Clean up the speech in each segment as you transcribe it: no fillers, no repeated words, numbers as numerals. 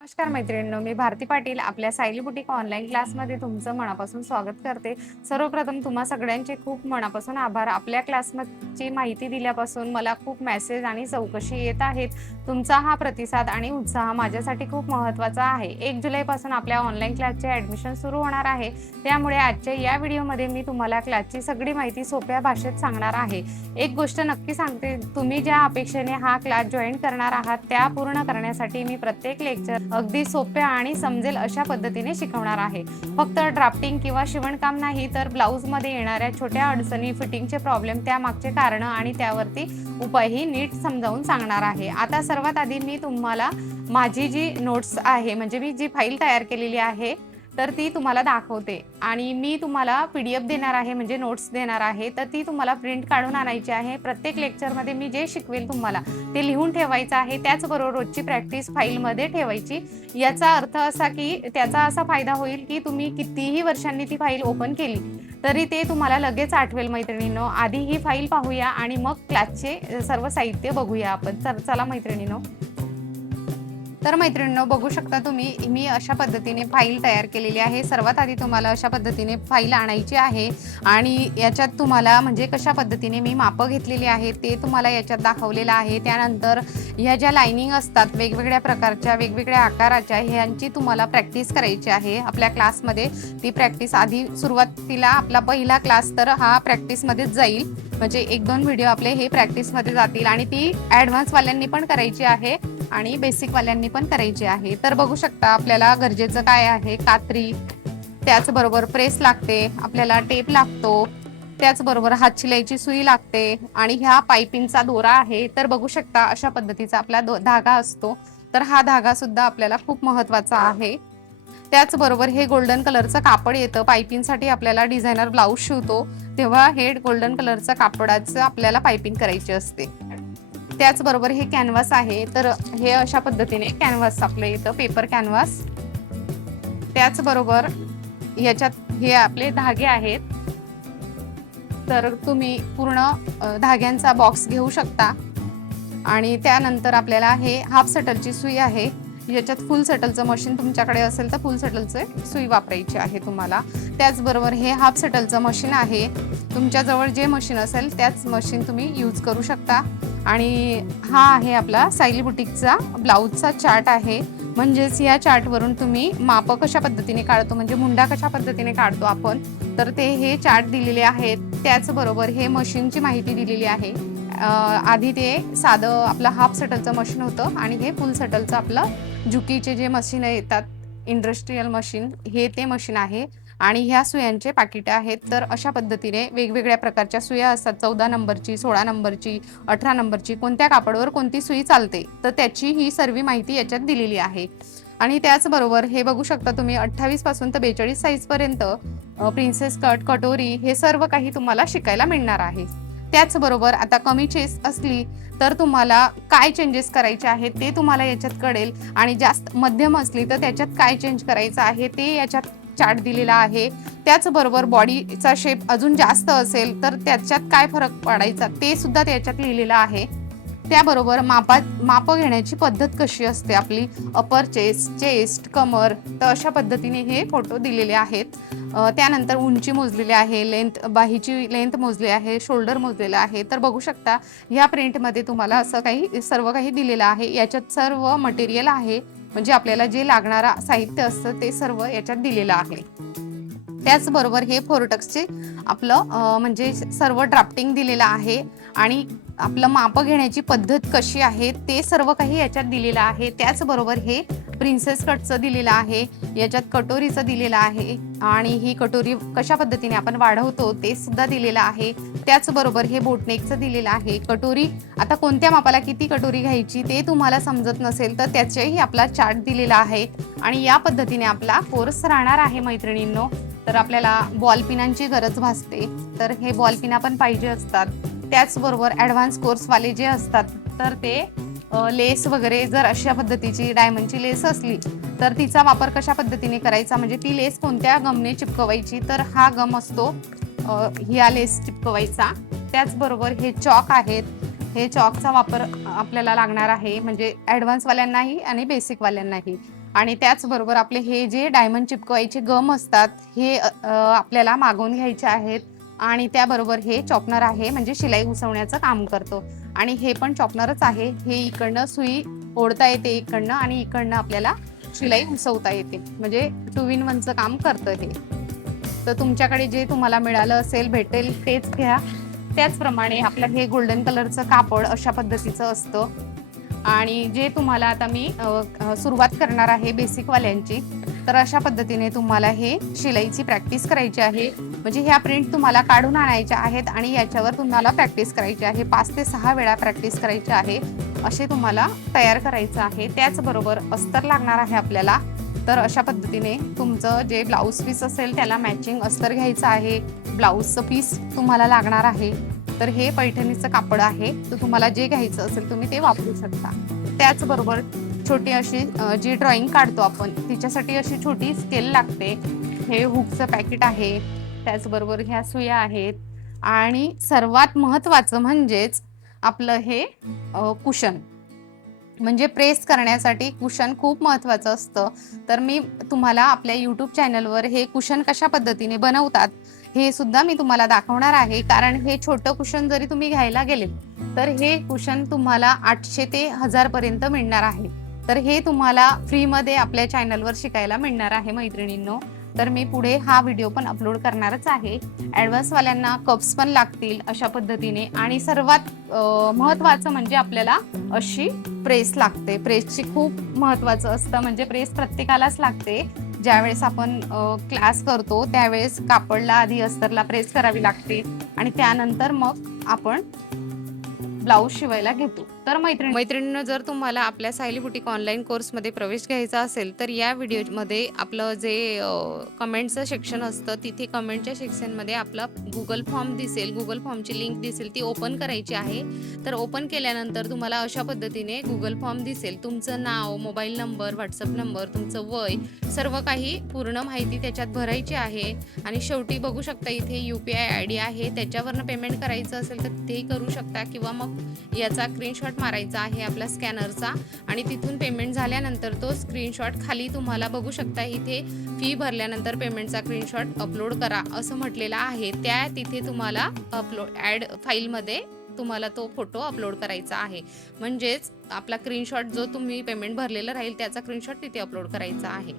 नमस्कार मैत्रिणींनो, मी भारती पाटील आपल्या सायली बुटीक ऑनलाईन क्लासमध्ये तुमचं मनापासून स्वागत करते. सर्वप्रथम तुम्हा सगळ्यांचे खूप मनापासून आभार. आपल्या क्लासची माहिती दिल्यापासून मला खूप मेसेज आणि चौकशी येत आहेत. तुमचा हा प्रतिसाद आणि उत्साह माझ्यासाठी खूप महत्त्वाचा आहे. 1 जुलैपासून आपल्या ऑनलाईन क्लासचे ॲडमिशन सुरू होणार आहे. त्यामुळे आजच्या या व्हिडिओमध्ये मी तुम्हाला क्लासची सगळी माहिती सोप्या भाषेत सांगणार आहे. एक गोष्ट नक्की सांगते, तुम्ही ज्या अपेक्षेने हा क्लास जॉईन करणार आहात त्या पूर्ण करण्यासाठी मी प्रत्येक लेक्चर अगदी सोप्या आणि समजेल अशा पद्धतीने शिकवणार आहे. फक्त ड्राफ्टिंग किंवा शिवणकाम नाही, तर ब्लाऊजमध्ये येणाऱ्या छोट्या अडचणी, फिटिंगचे प्रॉब्लेम, त्यामागचे कारणं आणि त्यावरती उपायही नीट समजावून सांगणार आहे. आता सर्वात आधी मी तुम्हाला माझी जी नोट्स आहे, म्हणजे मी जी फाईल तयार केलेली आहे तर ती तुम्हाला दाखवते आणि मी तुम्हाला PDF देणार आहे, म्हणजे नोट्स देणार आहे. तर ती तुम्हाला प्रिंट काढून आणायची आहे. प्रत्येक लेक्चरमध्ये मी जे शिकवेल तुम्हाला ते लिहून ठेवायचं आहे. त्याचबरोबर रोजची प्रॅक्टिस फाईलमध्ये ठेवायची. याचा अर्थ असा की त्याचा असा फायदा होईल की तुम्ही कितीही वर्षांनी ती फाईल ओपन केली तरी ते तुम्हाला लगेच आठवेल. मैत्रिणींनो, आधी ही फाईल पाहूया आणि मग क्लासचे सर्व साहित्य बघूया आपण. तर चला मैत्रिणींनो. तर मैत्रिणींनो, बघू शकता तुम्ही, मी अशा पद्धतीने फाईल तयार केलेली आहे. सर्वात आधी तुम्हाला अशा पद्धतीने फाईल आणायची आहे आणि याच्यात तुम्हाला म्हणजे कशा पद्धतीने मी मापं घेतलेली आहे ते तुम्हाला याच्यात दाखवलेलं आहे. त्यानंतर ह्या ज्या लाईनिंग असतात वेगवेगळ्या प्रकारच्या, वेगवेगळ्या आकाराच्या, ह्यांची तुम्हाला प्रॅक्टिस करायची आहे आपल्या क्लासमध्ये. ती प्रॅक्टिस आधी सुरुवातीला आपला पहिला क्लास तर हा प्रॅक्टिसमध्येच जाईल, म्हणजे 1-2 व्हिडिओ आपले हे प्रॅक्टिसमध्ये जातील आणि ती ॲडव्हान्सवाल्यांनी पण करायची आहे आणि बेसिकवाल्यांनी पण करायची आहे. तर बघू शकता आपल्याला गरजेचं काय आहे, कात्री, त्याचबरोबर प्रेस लागते, आपल्याला टेप लागतो, त्याचबरोबर हात शिलाईची सुई लागते आणि ह्या पायपिंगचा दोरा आहे. तर बघू शकता अशा पद्धतीचा आपला धागा असतो. तर हा धागा सुद्धा आपल्याला खूप महत्त्वाचा आहे. त्याचबरोबर हे गोल्डन कलरचं कापड येतं. पायपिंगसाठी आपल्याला डिझायनर ब्लाऊज शिवतो तेव्हा हे गोल्डन कलरचं कापडाचं आपल्याला पायपिंग करायची असते. त्याचबरोबर हे कॅनव्हास आहे. तर हे अशा पद्धतीने कॅनव्हास आपलं येतं, पेपर कॅनव्हास. त्याचबरोबर याच्यात हे आपले धागे आहेत. तर तुम्ही पूर्ण धाग्यांचा बॉक्स घेऊ शकता आणि त्यानंतर आपल्याला हे हाफ सटलची सुई आहे. याच्यात फुल सटलचं मशीन तुमच्याकडे असेल तर फुल सटलचं सुई वापरायची आहे तुम्हाला. त्याचबरोबर हे हाफ सटलचं मशीन आहे. तुमच्याजवळ जे मशीन असेल त्याच मशीन तुम्ही यूज करू शकता. आणि हा आहे आपला सायली बुटीकचा ब्लाऊजचा चार्ट आहे. म्हणजेच या चार्टवरून तुम्ही मापं कशा पद्धतीने काढतो, म्हणजे मुंडा कशा पद्धतीने काढतो आपण, तर ते हे चार्ट दिलेले आहेत. त्याचबरोबर हे मशीनची माहिती दिलेली आहे. आधी ते साधं आपलं हाफ सटलचं मशीन होतं आणि हे फुल सटलचं आपलं जुकीचे जे मशीन येतात, इंडस्ट्रियल मशीन, हे ते मशीन आहे. आणि ह्या सुयांचे पाकिटं आहेत. तर अशा पद्धतीने वेगवेगळ्या प्रकारच्या सुया असतात. 14 नंबरची, 16 नंबरची, 18 नंबरची, कोणत्या कापडावर कोणती सुई चालते तर त्याची ही सर्व माहिती याच्यात दिलेली आहे. आणि त्याचबरोबर हे बघू शकता तुम्ही 28 पासून तर 42 साईजपर्यंत प्रिन्सेस कट, कटोरी, हे सर्व काही तुम्हाला शिकायला मिळणार आहे. त्याचबरोबर आता कमी चेस्ट असली तर तुम्हाला काय चेंजेस करायचे आहेत ते तुम्हाला याच्यात कळेल आणि जास्त मध्यम असली तर त्याच्यात काय चेंज करायचं आहे ते याच्यात चार्ट दिलेला आहे. त्याचबरोबर बॉडीचा शेप अजून जास्त असेल तर त्याच्यात काय फरक पडायचा ते सुद्धा त्याच्यात लिहिलेलं आहे. त्याबरोबर माप घेण्याची पद्धत कशी असते आपली, अपर चेस्ट, चेस्ट, कमर, तर अशा पद्धतीने हे फोटो दिलेले आहेत. त्यानंतर उंची मोजलेली आहे, लेंथ, बाहीची लेंथ मोजली आहे, शोल्डर मोजलेला आहे. तर बघू शकता ह्या प्रिंटमध्ये तुम्हाला असं काही सर्व काही दिलेलं आहे. याच्यात सर्व मटेरियल आहे, म्हणजे आपल्याला जे लागणारा साहित्य असतं ते सर्व याच्यात दिलेलं आहे. त्याचबरोबर हे फोरटक्सचे आपलं म्हणजे सर्व ड्राफ्टिंग दिलेलं आहे आणि आपलं मापं घेण्याची पद्धत कशी आहे ते सर्व काही याच्यात दिलेलं आहे. त्याचबरोबर हे प्रिन्सेस कटचं दिलेलं आहे, याच्यात कटोरीचं दिलेलं आहे आणि ही कटोरी कशा पद्धतीने आपण वाढवतो ते सुद्धा दिलेलं आहे. त्याचबरोबर हे बोटनेकचं दिलेलं आहे. कटोरी आता कोणत्या मापाला किती कटोरी घ्यायची ते तुम्हाला समजत नसेल तर त्याचाही आपला चार्ट दिलेला आहे. आणि या पद्धतीने आपला कोर्स राहणार आहे मैत्रिणींनो. तर आपल्याला बॉल पिनांची गरज भासते, तर हे बॉल पिना पण पाहिजे असतात. त्याचबरोबर ॲडव्हान्स कोर्सवाले जे असतात तर ते लेस वगैरे, जर अशा पद्धतीची डायमंडची लेस असली तर तिचा वापर कशा पद्धतीने करायचा, म्हणजे ती लेस कोणत्या गमने चिपकवायची, तर हा गम असतो ह्या लेस चिपकवायचा. त्याचबरोबर हे चॉक आहेत, हे चॉकचा वापर आपल्याला लागणार आहे, म्हणजे ॲडव्हान्सवाल्यांनाही आणि बेसिकवाल्यांनाही. आणि त्याचबरोबर आपले हे जे डायमंड चिपकवायचे गम असतात हे आपल्याला मागवून घ्यायचे आहेत. आणि त्याबरोबर हे चॉपनर आहे, म्हणजे शिलाई घुसवण्याचं काम करतो. आणि हे पण चॉपनरच आहे. हे इकडनं सुई ओढता येते इकडनं, आणि इकडनं आपल्याला शिलाई घुसवता येते, म्हणजे 2 in 1चं काम करतं हे. तर तुमच्याकडे जे तुम्हाला मिळालं असेल, भेटेल तेच घ्या. त्याचप्रमाणे आपलं हे गोल्डन कलरचं कापड अशा पद्धतीचं असतं. आणि जे तुम्हाला आता मी सुरुवात करणार आहे बेसिकवाल्यांची, तर अशा पद्धतीने तुम्हाला हे शिलाईची प्रॅक्टिस करायची आहे. म्हणजे ह्या प्रिंट तुम्हाला काढून आणायच्या आहेत आणि याच्यावर तुम्हाला प्रॅक्टिस करायची आहे. 5 ते 6 वेळा प्रॅक्टिस करायची आहे. असे तुम्हाला तयार करायचं आहे. त्याचबरोबर अस्तर लागणार आहे आपल्याला. तर अशा पद्धतीने तुमचं जे ब्लाऊज पीस असेल त्याला मॅचिंग अस्तर घ्यायचं आहे. ब्लाऊजचं पीस तुम्हाला लागणार आहे. तर हे पैठणीचं कापड आहे, तर तुम्हाला जे घ्यायचं असेल तुम्ही ते वापरू शकता. त्याचबरोबर छोटी अशी जी ड्रॉइंग काढतो आपण तिच्यासाठी अशी छोटी स्केल लागते. हे हुकचं पॅकेट आहे. त्याचबरोबर ह्या सुया आहेत. आणि सर्वात महत्त्वाचं म्हणजेच आपलं हे कुशन, म्हणजे प्रेस करण्यासाठी कुशन खूप महत्त्वाचं असतं. तर मी तुम्हाला आपल्या YouTube चॅनलवर हे कुशन कशा पद्धतीने बनवतात हे सुद्धा मी तुम्हाला दाखवणार आहे. कारण हे छोटं कुशन जरी तुम्ही घ्यायला गेले तर हे कुशन तुम्हाला 800 ते 1000 पर्यंत मिळणार आहे. तर हे तुम्हाला फ्रीमध्ये आपल्या चॅनलवर शिकायला मिळणार आहे मैत्रिणींनो. तर मी पुढे हा व्हिडिओ पण अपलोड करणारच आहे. ॲडव्हान्सवाल्यांना कप्स पण लागतील अशा पद्धतीने. आणि सर्वात महत्त्वाचं म्हणजे आपल्याला अशी प्रेस लागते. प्रेसची खूप महत्त्वाचं असतं, म्हणजे प्रेस प्रत्येकालाच लागते. ज्यावेळेस आपण क्लास करतो त्यावेळेस कापडला आधी अस्तरला प्रेस करावी लागते आणि त्यानंतर मग आपण ब्लाऊज शिवायला घेतो. तर मैत्रिणींनो, जर तुम्हाला आपल्या सायली बुटीक ऑनलाईन कोर्समध्ये प्रवेश घ्यायचा असेल तर या व्हिडिओमध्ये आपलं जे कमेंटचं सेक्शन असतं तिथे कमेंटच्या सेक्शनमध्ये आपला गुगल फॉर्म दिसेल. गुगल फॉर्मची लिंक दिसेल, ती ओपन करायची आहे. तर ओपन केल्यानंतर तुम्हाला अशा पद्धतीने गुगल फॉर्म दिसेल. तुमचं नाव, मोबाईल नंबर, व्हॉट्सअप नंबर, तुमचं वय, सर्व काही पूर्ण माहिती त्याच्यात भरायची आहे. आणि शेवटी बघू शकता इथे UPI ID आहे, त्याच्यावरनं पेमेंट करायचं असेल तर तेही करू शकता, किंवा मग याचा स्क्रीनशॉट मारायचा आहे आपला स्कॅनरचा. आणि तिथून पेमेंट झाल्यानंतर तो स्क्रीनशॉट खाली तुम्हाला बघू शकता, इथे फी भरल्यानंतर पेमेंटचा स्क्रीनशॉट अपलोड करा असं म्हटलेलं आहे. त्या तिथे तुम्हाला ॲड फाईलमध्ये तुम्हाला तो फोटो अपलोड करायचा आहे. म्हणजेच आपला स्क्रीनशॉट जो तुम्ही पेमेंट भरलेलं राहील त्याचा स्क्रीनशॉट तिथे अपलोड करायचा आहे.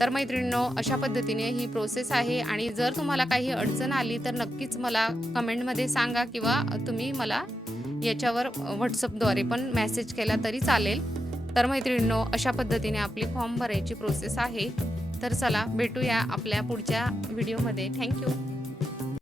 तर मैत्रिणींनो, अशा पद्धतीने ही प्रोसेस आहे. आणि जर तुम्हाला काही अडचण आली तर नक्कीच मला कमेंटमध्ये सांगा, किंवा तुम्ही मला याच्यावर व्हॉट्सअपद्वारे पण मेसेज केला तरी चालेल. तर मैत्रिणींनो, अशा पद्धतीने आपली फॉर्म भरायची प्रोसेस आहे. तर चला भेटूया आपल्या पुढच्या व्हिडिओमध्ये. थँक्यू.